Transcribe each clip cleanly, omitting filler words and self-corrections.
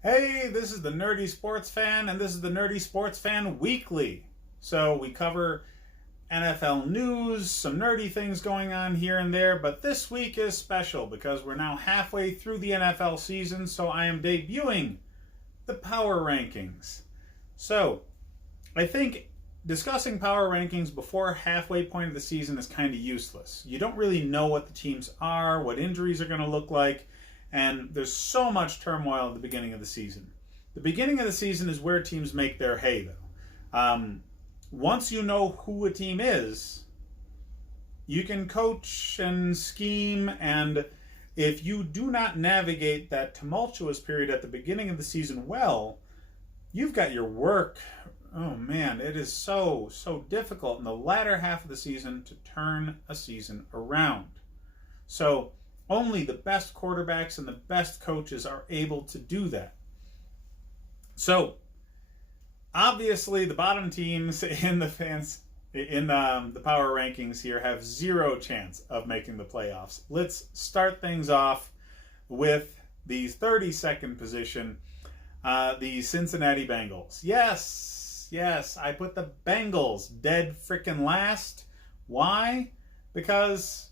Hey, this is the Nerdy Sports Fan, and this is the Nerdy Sports Fan Weekly. So we cover NFL news, some nerdy things going on here and there, but this week is special because we're now halfway through the NFL season, so I am debuting the Power Rankings. So I think discussing power rankings before halfway point of the season is kind of useless. You don't really know what the teams are, what injuries are going to look like, and there's so much turmoil at the beginning of the season. The beginning of the season is where teams make their hay, though. Once you know who a team is, you can coach and scheme, and if you do not navigate that tumultuous period at the beginning of the season well, you've got your work. Oh man, it is so difficult in the latter half of the season to turn a season around. So only the best quarterbacks and the best coaches are able to do that. So obviously the bottom teams in the power rankings here have zero chance of making the playoffs. Let's start things off with the 32nd position, the Cincinnati Bengals. Yes, I put the Bengals dead freaking last. Why? Because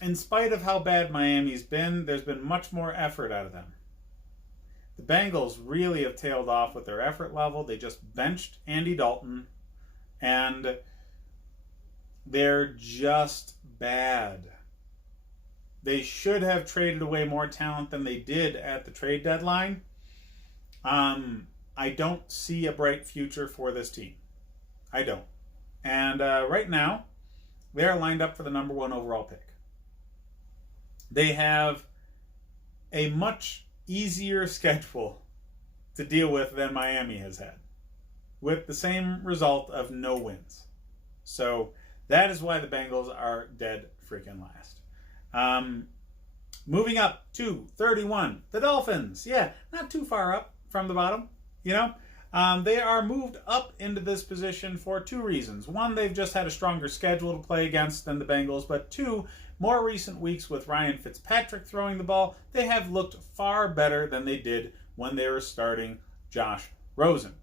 in spite of how bad Miami's been, there's been much more effort out of them. The Bengals really have tailed off with their effort level. They just benched Andy Dalton, and they're just bad. They should have traded away more talent than they did at the trade deadline. I don't see a bright future for this team. I don't. And right now, they are lined up for the number one overall pick. They have a much easier schedule to deal with than Miami has had, with the same result of no wins. So that is why the Bengals are dead freaking last. Moving up to 31, the Dolphins. Yeah, not too far up from the bottom. They are moved up into this position for two reasons. One, they've just had a stronger schedule to play against than the Bengals, but two, more recent weeks with Ryan Fitzpatrick throwing the ball, they have looked far better than they did when they were starting Josh Rosen.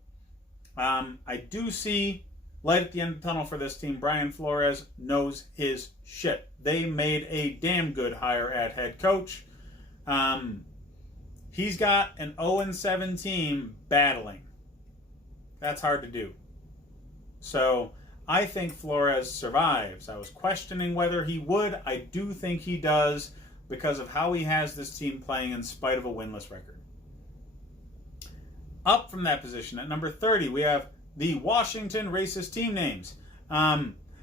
I do see light at the end of the tunnel for this team. Brian Flores knows his shit. They made a damn good hire at head coach. He's got an 0-7 team battling. That's hard to do. So I think Flores survives. I was questioning whether he would. I do think he does because of how he has this team playing in spite of a winless record. Up from that position at number 30, we have the Washington racist team names.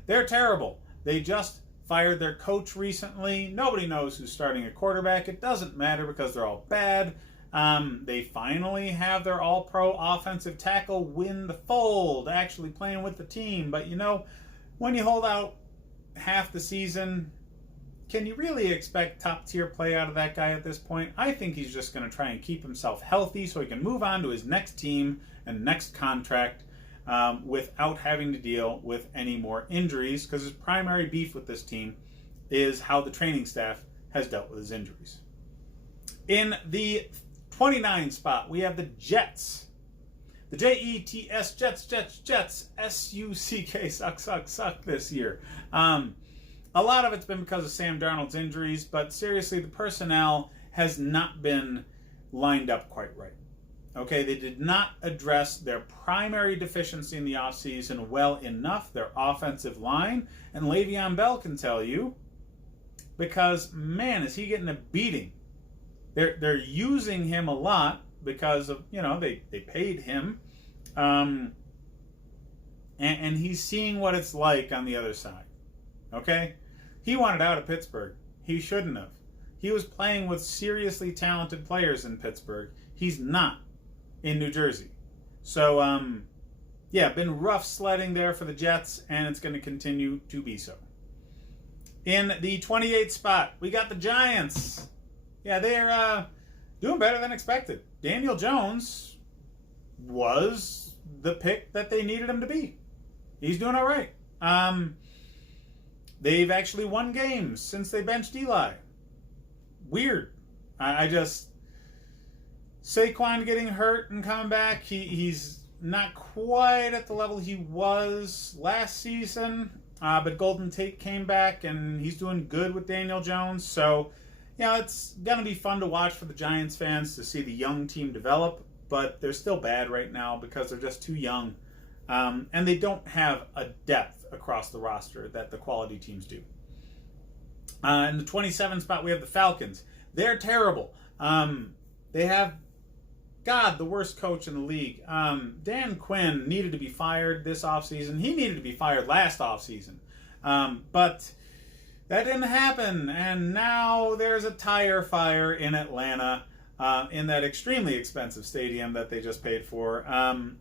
They're terrible. They just fired their coach recently. Nobody knows who's starting at quarterback. It doesn't matter because they're all bad. They finally have their all-pro offensive tackle win the fold, actually playing with the team. But when you hold out half the season, can you really expect top-tier play out of that guy at this point? I think he's just going to try and keep himself healthy so he can move on to his next team and next contract without having to deal with any more injuries, because his primary beef with this team is how the training staff has dealt with his injuries. In the 29 spot, we have the Jets. The Jets, Jets, S-U-C-K, suck this year. A lot of it's been because of Sam Darnold's injuries, but seriously, the personnel has not been lined up quite right. Okay, they did not address their primary deficiency in the offseason well enough, their offensive line, and Le'Veon Bell can tell you, because, man, is he getting a beating. They're using him a lot because of, they paid him, and he's seeing what it's like on the other side. Okay? He wanted out of Pittsburgh. He shouldn't have. He was playing with seriously talented players in Pittsburgh. He's not in New Jersey. So, been rough sledding there for the Jets, and it's going to continue to be so. In the 28th spot, we got the Giants. Yeah, they're doing better than expected. Daniel Jones was the pick that they needed him to be. He's doing all right. They've actually won games since they benched Eli. Weird. I just Saquon getting hurt and coming back, he's not quite at the level he was last season, but Golden Tate came back and he's doing good with Daniel Jones. So, it's going to be fun to watch for the Giants fans to see the young team develop, but they're still bad right now because they're just too young. And they don't have a depth across the roster that the quality teams do. In the 27 spot, we have the Falcons. They're terrible. They have, the worst coach in the league. Dan Quinn needed to be fired this offseason. He needed to be fired last offseason. But that didn't happen. And now there's a tire fire in Atlanta. In that extremely expensive stadium that they just paid for.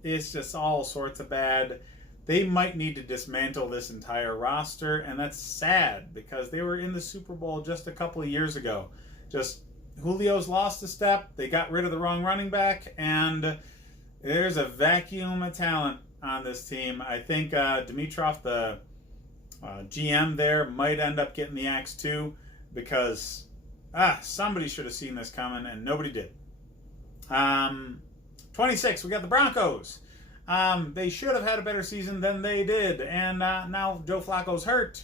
It's just all sorts of bad. They might need to dismantle this entire roster, and that's sad because they were in the Super Bowl just a couple of years ago. Just Julio's lost a step, they got rid of the wrong running back, and there's a vacuum of talent on this team. I think Dimitroff, the GM there, might end up getting the axe too, because somebody should have seen this coming, and nobody did. 26, we got the Broncos. They should have had a better season than they did, and now Joe Flacco's hurt.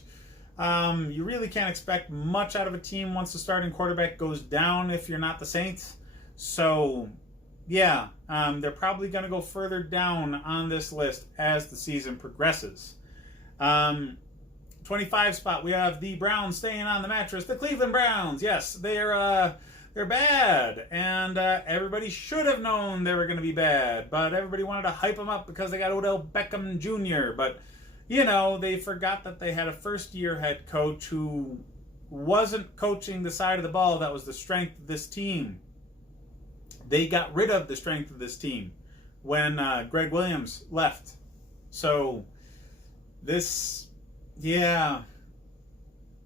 You really can't expect much out of a team once the starting quarterback goes down if you're not the Saints. So, they're probably going to go further down on this list as the season progresses. 25 spot, we have the Browns staying on the mattress. The Cleveland Browns, yes, they're bad, and everybody should have known they were going to be bad, but everybody wanted to hype them up because they got Odell Beckham Jr., but, they forgot that they had a first-year head coach who wasn't coaching the side of the ball that was the strength of this team. They got rid of the strength of this team when Greg Williams left. So, this... Yeah,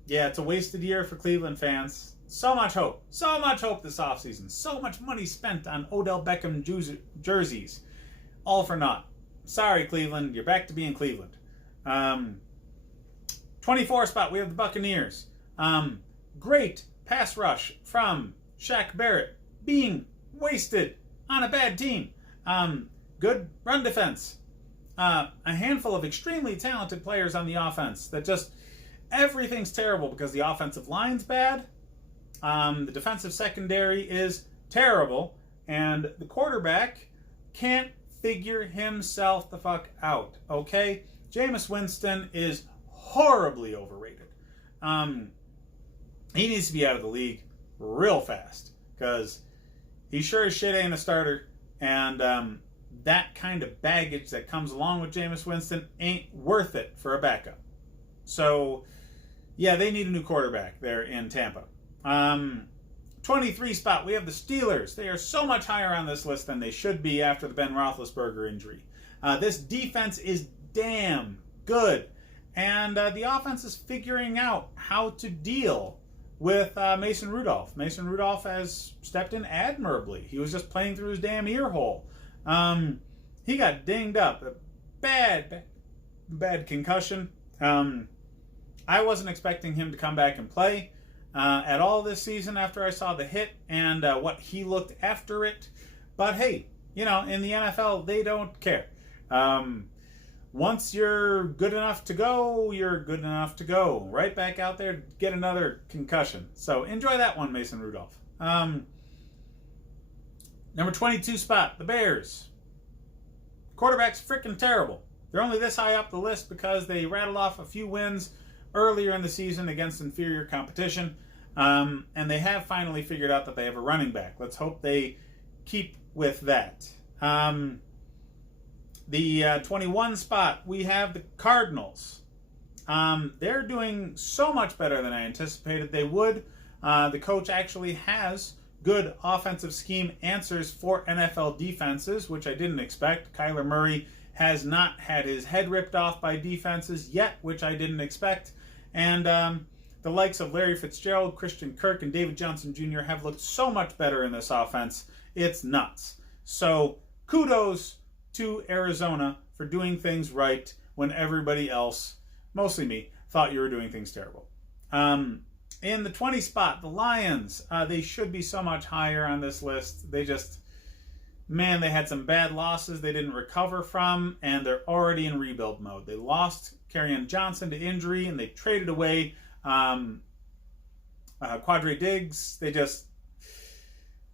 it's a wasted year for Cleveland fans. So much hope this offseason. So much money spent on Odell Beckham jerseys. All for naught. Sorry, Cleveland. You're back to being Cleveland. 24 spot, we have the Buccaneers. Great pass rush from Shaq Barrett being wasted on a bad team. Good run defense. A handful of extremely talented players on the offense that just everything's terrible because the offensive line's bad, the defensive secondary is terrible, and the quarterback can't figure himself the fuck out, okay? Jameis Winston is horribly overrated. He needs to be out of the league real fast because he sure as shit ain't a starter, and that kind of baggage that comes along with Jameis Winston ain't worth it for a backup. So, they need a new quarterback there in Tampa. 23 spot, we have the Steelers. They are so much higher on this list than they should be after the Ben Roethlisberger injury. This defense is damn good. And the offense is figuring out how to deal with Mason Rudolph. Mason Rudolph has stepped in admirably. He was just playing through his damn ear hole. He got dinged up. A bad concussion. I wasn't expecting him to come back and play at all this season after I saw the hit and what he looked after it. But hey, in the NFL, they don't care. Once you're good enough to go, you're good enough to go. Right back out there, get another concussion. So enjoy that one, Mason Rudolph. Number 22 spot, the Bears. Quarterback's freaking terrible. They're only this high up the list because they rattled off a few wins earlier in the season against inferior competition. And they have finally figured out that they have a running back. Let's hope they keep with that. The 21 spot, we have the Cardinals. They're doing so much better than I anticipated they would. The coach actually has good offensive scheme answers for NFL defenses, which I didn't expect. Kyler Murray has not had his head ripped off by defenses yet, which I didn't expect. And the likes of Larry Fitzgerald, Christian Kirk, and David Johnson Jr. have looked so much better in this offense. It's nuts. So kudos to Arizona for doing things right when everybody else, mostly me, thought you were doing things terrible. In the 20 spot, the Lions, they should be so much higher on this list. They just, man, they had some bad losses they didn't recover from, and they're already in rebuild mode. They lost Kerryon Johnson to injury, and they traded away Quadre Diggs.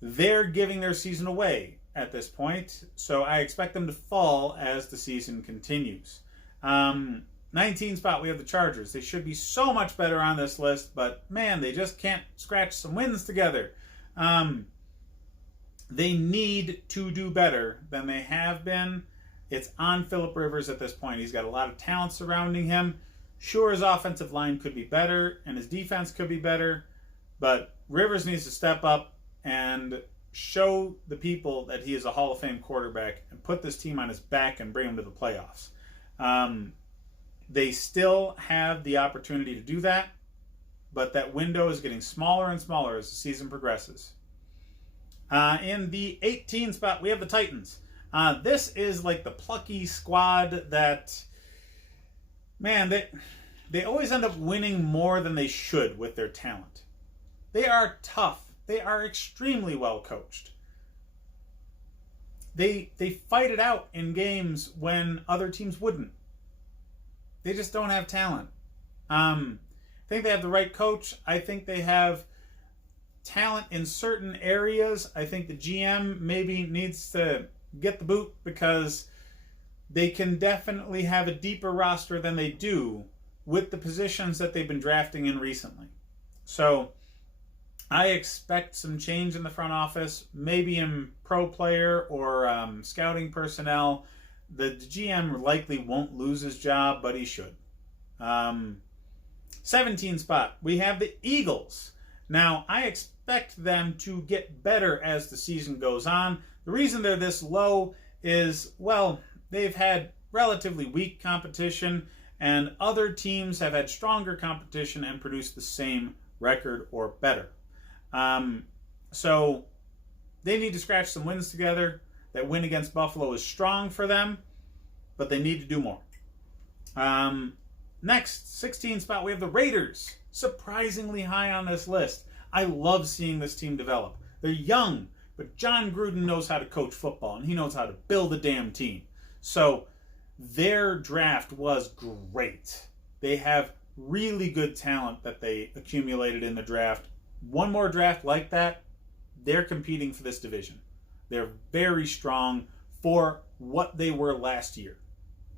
They're giving their season away at this point, so I expect them to fall as the season continues. 19 spot, we have the Chargers. They should be so much better on this list, but man, they just can't scratch some wins together. They need to do better than they have been. It's on Phillip Rivers at this point. He's got a lot of talent surrounding him. Sure, his offensive line could be better, and his defense could be better, but Rivers needs to step up and show the people that he is a Hall of Fame quarterback and put this team on his back and bring them to the playoffs. They still have the opportunity to do that, but that window is getting smaller and smaller as the season progresses. In the 18 spot, we have the Titans. This is like the plucky squad that, man, they always end up winning more than they should with their talent. They are tough. They are extremely well coached. They fight it out in games when other teams wouldn't. They just don't have talent. I think they have the right coach. I think they have talent in certain areas. I think the GM maybe needs to get the boot because they can definitely have a deeper roster than they do with the positions that they've been drafting in recently. So I expect some change in the front office, maybe in pro player or scouting personnel. The GM likely won't lose his job, but he should. 17 spot, we have the Eagles. Now, I expect them to get better as the season goes on. The reason they're this low is, well, they've had relatively weak competition, and other teams have had stronger competition and produced the same record or better. So they need to scratch some wins together. That win against Buffalo is strong for them, but they need to do more. Next, 16 spot, we have the Raiders. Surprisingly high on this list. I love seeing this team develop. They're young, but John Gruden knows how to coach football, and he knows how to build a damn team. So their draft was great. They have really good talent that they accumulated in the draft. One more draft like that, they're competing for this division. They're very strong for what they were last year.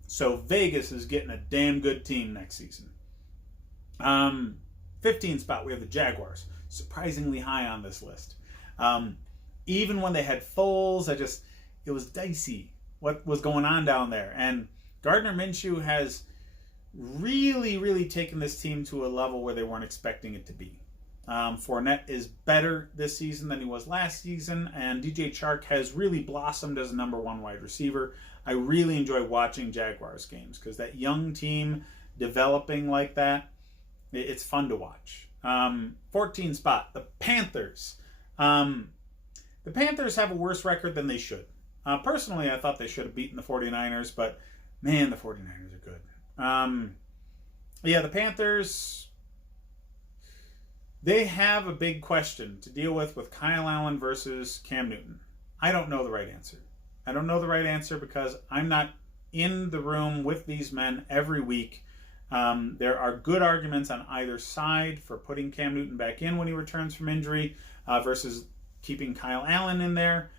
So Vegas is getting a damn good team next season. 15 spot, we have the Jaguars. Surprisingly high on this list. Even when they had Foles, it was dicey what was going on down there. And Gardner Minshew has really, really taken this team to a level where they weren't expecting it to be. Fournette is better this season than he was last season, and DJ Chark has really blossomed as a number one wide receiver. I really enjoy watching Jaguars games because that young team developing like that, it's fun to watch. 14 spot, the Panthers. The Panthers have a worse record than they should. Personally, I thought they should have beaten the 49ers, but man, the 49ers are good. The Panthers, they have a big question to deal with Kyle Allen versus Cam Newton. I don't know the right answer. I don't know the right answer because I'm not in the room with these men every week. There are good arguments on either side for putting Cam Newton back in when he returns from injury versus keeping Kyle Allen in there.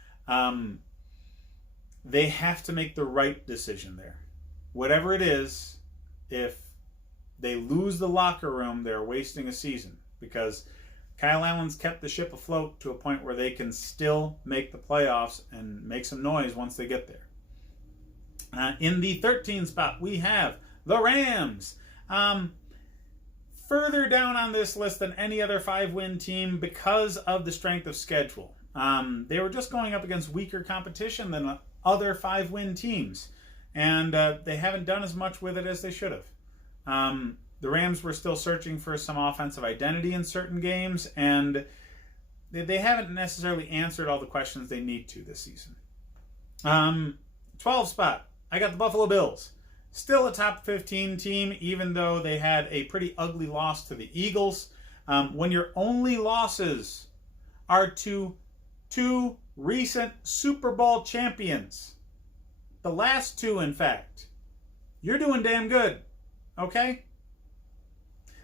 They have to make the right decision there. Whatever it is, if they lose the locker room, they're wasting a season because Kyle Allen's kept the ship afloat to a point where they can still make the playoffs and make some noise once they get there. In the 13th spot, we have the Rams. Further down on this list than any other 5-win team because of the strength of schedule. They were just going up against weaker competition than other 5-win teams, and they haven't done as much with it as they should have. The Rams were still searching for some offensive identity in certain games, and they haven't necessarily answered all the questions they need to this season. 12 spot, I got the Buffalo Bills. Still a top 15 team, even though they had a pretty ugly loss to the Eagles. When your only losses are to two recent Super Bowl champions. The last two, in fact. You're doing damn good, okay?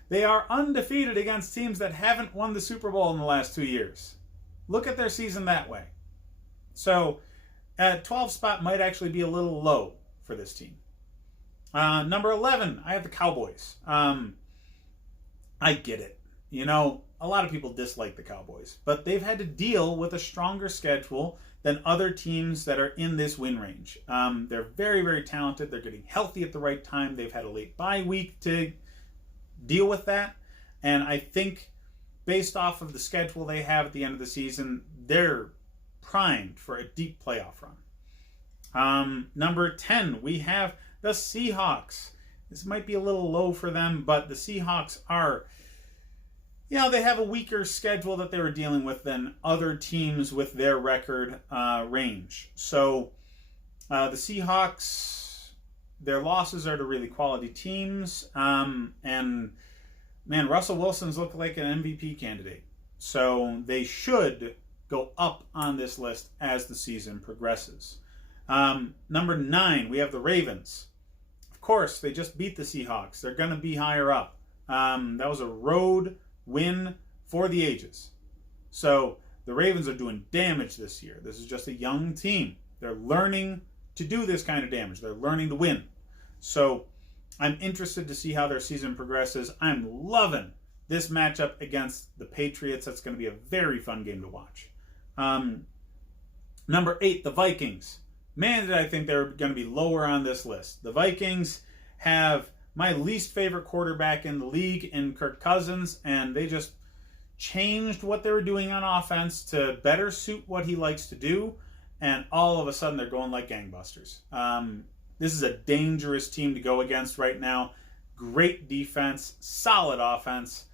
They are undefeated against teams that haven't won the Super Bowl in the last 2 years. Look at their season that way. So, 12 spot might actually be a little low for this team. Number 11, I have the Cowboys. I get it. You know, a lot of people dislike the Cowboys, but they've had to deal with a stronger schedule than other teams that are in this win range. They're very, very talented. They're getting healthy at the right time. They've had a late bye week to deal with that. And I think based off of the schedule they have at the end of the season, they're primed for a deep playoff run. Number 10, we have the Seahawks. This might be a little low for them, but the Seahawks are, you know, they have a weaker schedule that they were dealing with than other teams with their record range. So the Seahawks, their losses are to really quality teams. And man, Russell Wilson's looked like an MVP candidate. So they should go up on this list as the season progresses. Number 9, we have the Ravens. Of course, they just beat the Seahawks. They're going to be higher up. That was a road win for the ages. So the Ravens are doing damage this year. This is just a young team. They're learning to do this kind of damage. They're learning to win. So I'm interested to see how their season progresses. I'm loving this matchup against the Patriots. That's going to be a very fun game to watch. Number 8, the Vikings. Man, did I think they were going to be lower on this list. The Vikings have my least favorite quarterback in the league in Kirk Cousins, and they just changed what they were doing on offense to better suit what he likes to do, and all of a sudden they're going like gangbusters. This is a dangerous team to go against right now. Great defense, solid offense.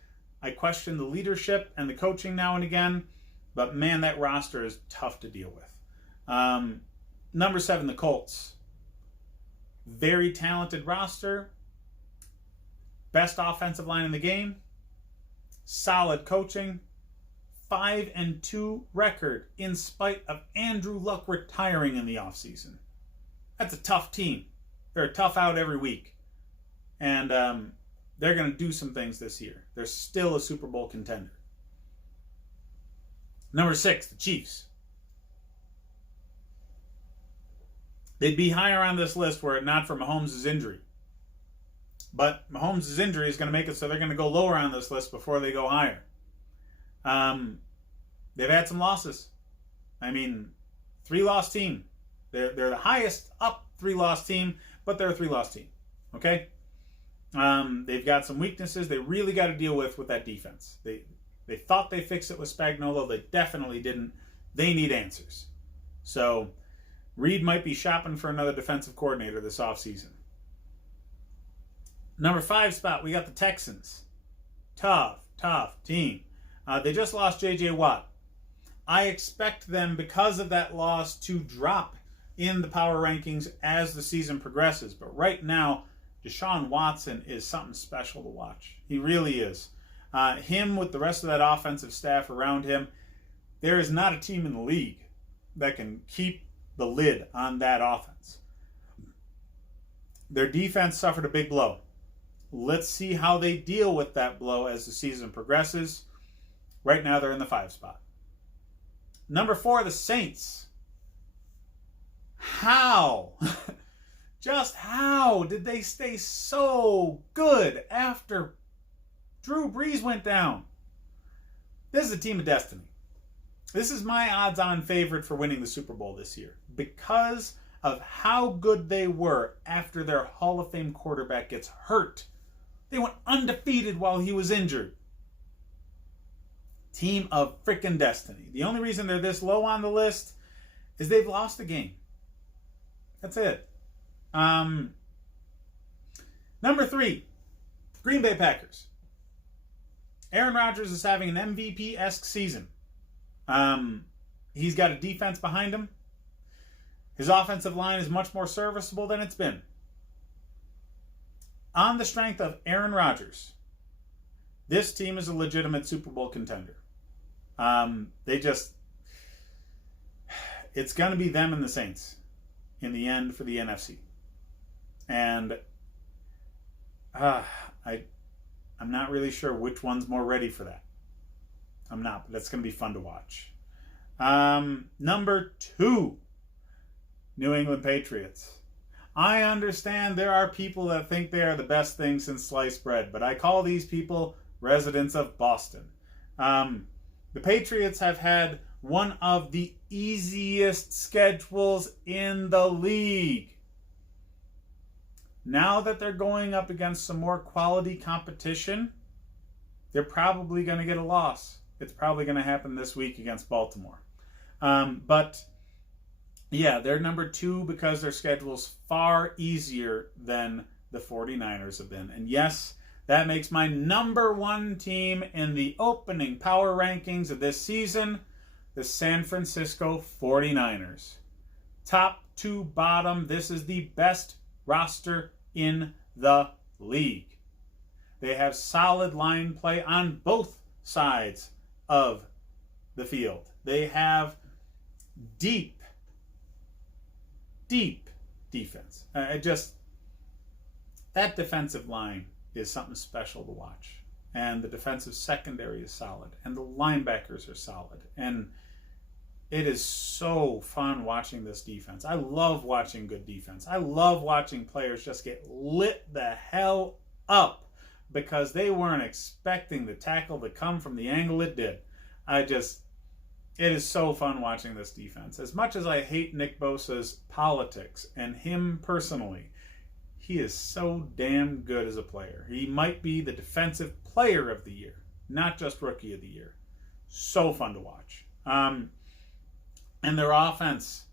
I question the leadership and the coaching now and again, but man, that roster is tough to deal with. Number 7, the Colts. Very talented roster. Best offensive line in the game. Solid coaching. 5-2 record in spite of Andrew Luck retiring in the offseason. That's a tough team. They're a tough out every week. And they're going to do some things this year. They're still a Super Bowl contender. Number 6, the Chiefs. They'd be higher on this list were it not for Mahomes' injury. But Mahomes' injury is going to make it so they're going to go lower on this list before they go higher. They've had some losses. I mean, 3-loss team. They're the highest up 3-loss team, but they're a 3-loss team. Okay? They've got some weaknesses they really got to deal with that defense. They thought they fixed it with Spagnuolo. They definitely didn't. They need answers. So Reed might be shopping for another defensive coordinator this offseason. Number 5 spot, we got the Texans. Tough team. They just lost J.J. Watt. I expect them, because of that loss, to drop in the power rankings as the season progresses. But right now, Deshaun Watson is something special to watch. He really is. Him with the rest of that offensive staff around him, there is not a team in the league that can keep the lid on that offense. Their defense suffered a big blow. Let's see how they deal with that blow as the season progresses. Right now, they're in the 5 spot. Number 4, the Saints. How? Just how did they stay so good after Drew Brees went down? This is a team of destiny. This is my odds-on favorite for winning the Super Bowl this year because of how good they were after their Hall of Fame quarterback gets hurt. They went undefeated while he was injured. Team of frickin' destiny. The only reason they're this low on the list is they've lost a game. That's it. Number 3, Green Bay Packers. Aaron Rodgers is having an MVP-esque season. He's got a defense behind him. His offensive line is much more serviceable than it's been. On the strength of Aaron Rodgers, this team is a legitimate Super Bowl contender. it's going to be them and the Saints in the end for the NFC. And I'm not really sure which one's more ready for that. I'm not, but that's going to be fun to watch. Number 2, New England Patriots. I understand there are people that think they are the best thing since sliced bread, but I call these people residents of Boston. The Patriots have had one of the easiest schedules in the league. Now that they're going up against some more quality competition, they're probably going to get a loss. It's probably going to happen this week against Baltimore. But yeah, they're number 2 because their schedule's far easier than the 49ers have been. And yes, that makes my number 1 team in the opening power rankings of this season, the San Francisco 49ers. Top to bottom, this is the best roster in the league. They have solid line play on both sides of the field. They have deep defense. That defensive line is something special to watch. And the defensive secondary is solid. And the linebackers are solid. And it is so fun watching this defense. I love watching good defense. I love watching players just get lit the hell up because they weren't expecting the tackle to come from the angle it did. It is so fun watching this defense. As much as I hate Nick Bosa's politics and him personally, he is so damn good as a player. He might be the defensive player of the year, not just rookie of the year. So fun to watch. And their offense,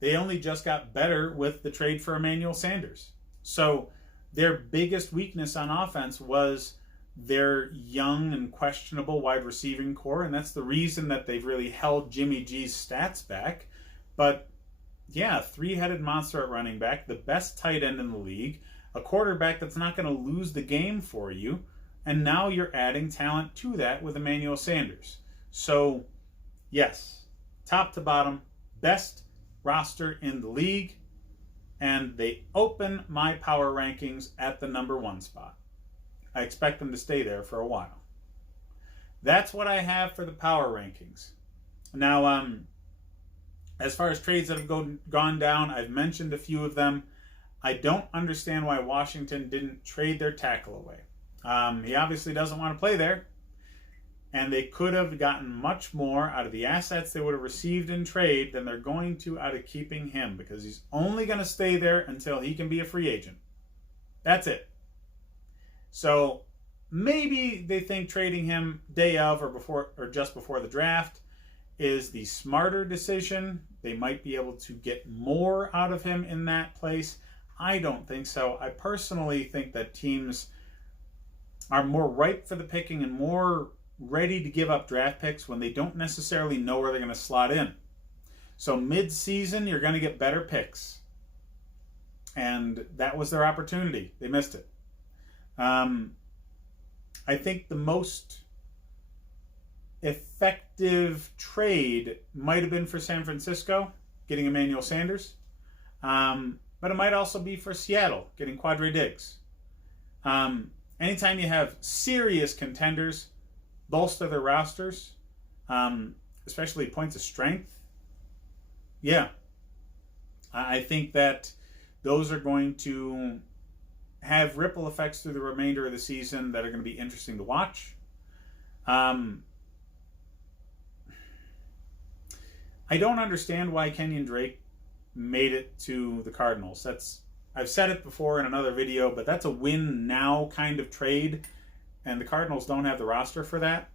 they only just got better with the trade for Emmanuel Sanders. So their biggest weakness on offense was their young and questionable wide receiving core, and that's the reason that they've really held Jimmy G's stats back. But yeah, 3-headed monster at running back, the best tight end in the league, a quarterback that's not going to lose the game for you, and now you're adding talent to that with Emmanuel Sanders. So yes, top to bottom, best roster in the league, and they open my power rankings at the number 1 spot. I expect them to stay there for a while. That's what I have for the power rankings. Now, as far as trades that have gone down, I've mentioned a few of them. I don't understand why Washington didn't trade their tackle away. He obviously doesn't want to play there. And they could have gotten much more out of the assets they would have received in trade than they're going to out of keeping him, because he's only going to stay there until he can be a free agent. That's it. So maybe they think trading him day of or just before the draft is the smarter decision. They might be able to get more out of him in that place. I don't think so. I personally think that teams are more ripe for the picking and more ready to give up draft picks when they don't necessarily know where they're going to slot in. So mid-season, you're going to get better picks. And that was their opportunity. They missed it. I think the most effective trade might have been for San Francisco, getting Emmanuel Sanders. But it might also be for Seattle, getting Quadre Diggs. Anytime you have serious contenders bolster their rosters, especially points of strength, yeah, I think that those are going to have ripple effects through the remainder of the season that are going to be interesting to watch. I don't understand why Kenyon Drake made it to the Cardinals. I've said it before in another video, but that's a win now kind of trade, and the Cardinals don't have the roster for that.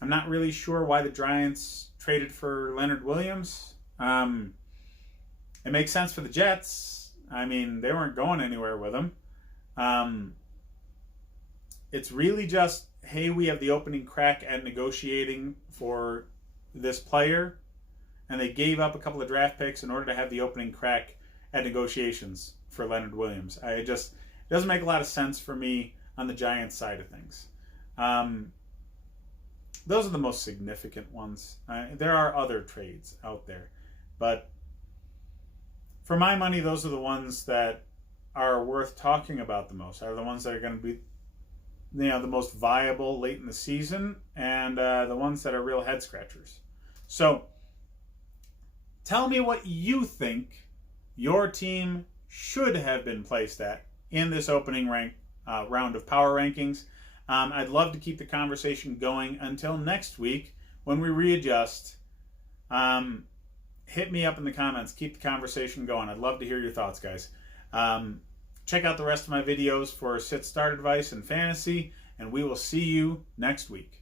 I'm not really sure why the Giants traded for Leonard Williams. It makes sense for the Jets. I mean, they weren't going anywhere with him. It's really just, hey, we have the opening crack at negotiating for this player, and they gave up a couple of draft picks in order to have the opening crack at negotiations for Leonard Williams. It doesn't make a lot of sense for me on the Giants side of things. Those are the most significant ones. There are other trades out there, But for my money, those are the ones that are worth talking about the most, are the ones that are going to be the most viable late in the season, and the ones that are real head scratchers. So tell me what you think your team should have been placed at in this opening round of power rankings. I'd love to keep the conversation going until next week when we readjust. Hit me up in the comments. Keep the conversation going. I'd love to hear your thoughts, guys. Check out the rest of my videos for sit start advice and fantasy, and we will see you next week.